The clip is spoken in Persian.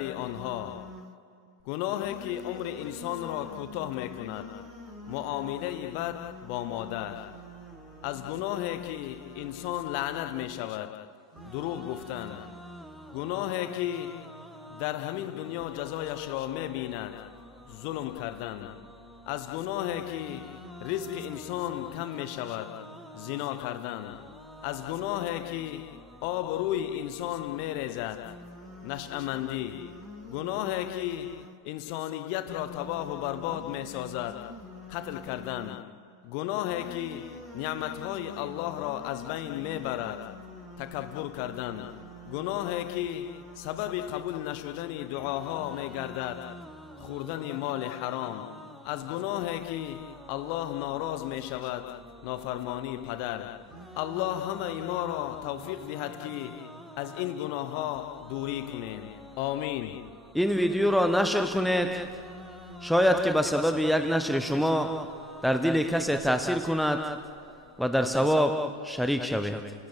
پدر آنها. گناهی که عمر انسان را کوتاه می کند، معامله بد با مادر. از گناهی که انسان لعنت می شود، دروغ گفتن. گناهی که در همین دنیا جزایش را می بیند، ظلم کردن. از گناهی که رزق انسان کم می شود، زنا کردن. از گناهی که آب روی انسان می ریزد، نشأمندی. گناهی که انسانیت را تباه و برباد می سازد، قتل کردن. گناهی که نعمتهای الله را از بین می برد، تکبر کردن. گناهی که سبب قبول نشدن دعاها می گردد، خوردن مال حرام. از گناهی که الله ناراض می شود، نافرمانی پدر. الله همه ما را توفیق دهد که از این گناه ها دوری کنیم. آمین. این ویدیو را نشر کنید، شاید که به سبب یک نشر شما در دل کسی تأثیر کند و در ثواب شریک شوید.